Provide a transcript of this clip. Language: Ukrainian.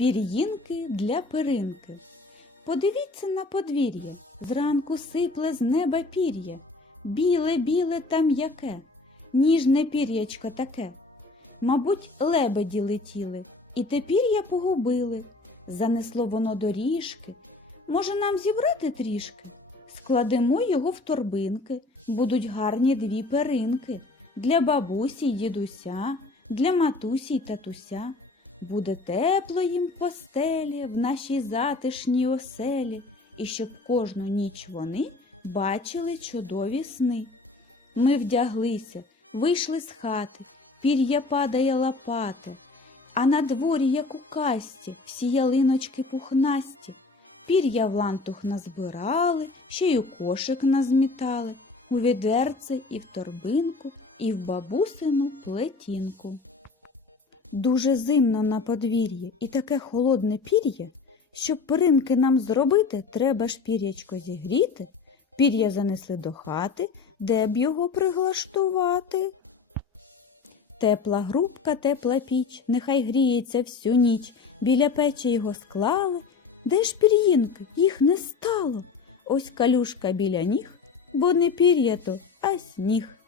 Пір'їнки для перинки. Подивіться на подвір'я, зранку сипле з неба пір'я. Біле, біле та м'яке, ніжне пір'ячко таке. Мабуть, лебеді летіли, і те пір'я погубили. Занесло воно доріжки. Може, нам зібрати трішки? Складемо його в торбинки, будуть гарні дві перинки для бабусі й дідуся, для матусі й татуся. Буде тепло їм постелі в нашій затишній оселі, і щоб кожну ніч вони бачили чудові сни. Ми вдяглися, вийшли з хати, пір'я падає лопати, а на дворі, як у касті, всі ялиночки пухнасті. Пір'я в лантух назбирали, ще й у кошик назмітали, у відерце і в торбинку, і в бабусину плетінку. Дуже зимно на подвір'ї і таке холодне пір'я, щоб перинки нам зробити, треба ж пір'ячко зігріти. Пір'я занесли до хати, де б його приглаштувати. Тепла грубка, тепла піч, нехай гріється всю ніч. Біля печі його склали. Де ж пір'їнки? Їх не стало. Ось калюшка біля ніг, бо не пір'я то, а сніг.